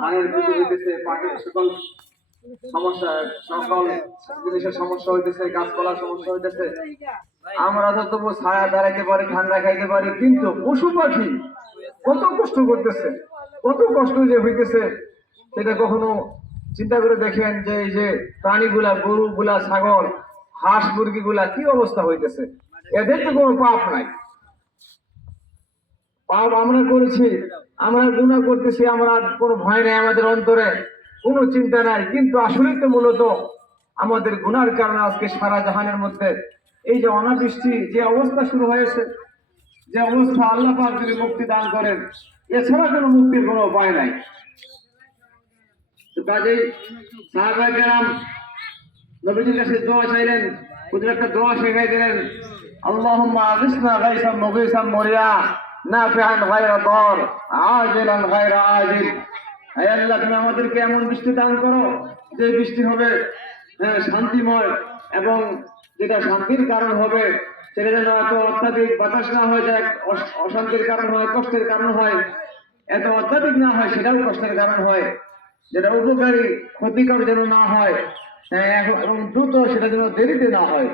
ধানের বীজ হইতেছে পাখির সকল সমস্যা, সকল জিনিসের সমস্যা হইতেছে, গাছপালার সমস্যা হইতেছে। আমরা তো তবু ছায়া দাঁড়াইতে পারি, ঠান্ডা খাইতে পারি, কিন্তু পশু পাখি কত কষ্ট করতেছে, কত কষ্ট যে হইতেছে, সেটা কখনো চিন্তা করে দেখেন যে এই যে প্রাণীগুলা, গরুগুলা, ছাগল, হাঁস মুরগিগুলা কি অবস্থা হইতেছে? এদের তো কোনো পাপ নাই। পাপ আমরা করেছি, আমরা গুণা করতেছি, আমরা কোনো ভয় নেই আমাদের অন্তরে, কোনো চিন্তা নাই। কিন্তু আসলে তো মূলত আমাদের গুনার কারণে আজকে সারা জাহানের মধ্যে এই যে অনাবৃষ্টি, যে অবস্থা শুরু হয়েছে, যে অবস্থা আল্লাহ পাক যদি মুক্তি দান করেন, এছাড়া কোনো মুক্তির কোনো উপায় নাই। কাজেই সাহাবাই কেরাম নবীজির কাছে দোয়া চাইলেন একটা দোয়া শেখাই দিলেন, আল্লাহুম্মা আগিসনা গাইসাম মরিয়া। নাফিআন গায়রা দর আজিলান গায়রা আজিল। হে আল্লাহ তুমি আমাদেরকে এমন বৃষ্টি দান করো যে বৃষ্টি হবে শান্তিময় এবং যেটা শান্তির কারণ হবে সেটা যেন এত অত্যাধিক বাতাস না হয়ে যায় অশান্তির কারণ হয় কষ্টের কারণ হয় এত অত্যাধিক না হয় সেটাও কষ্টের কারণ হয়। যেটা উপকারী ক্ষতিকর যেন না হয় হ্যাঁ, এবং দ্রুত সেটা যেন দেরিতে না হয়।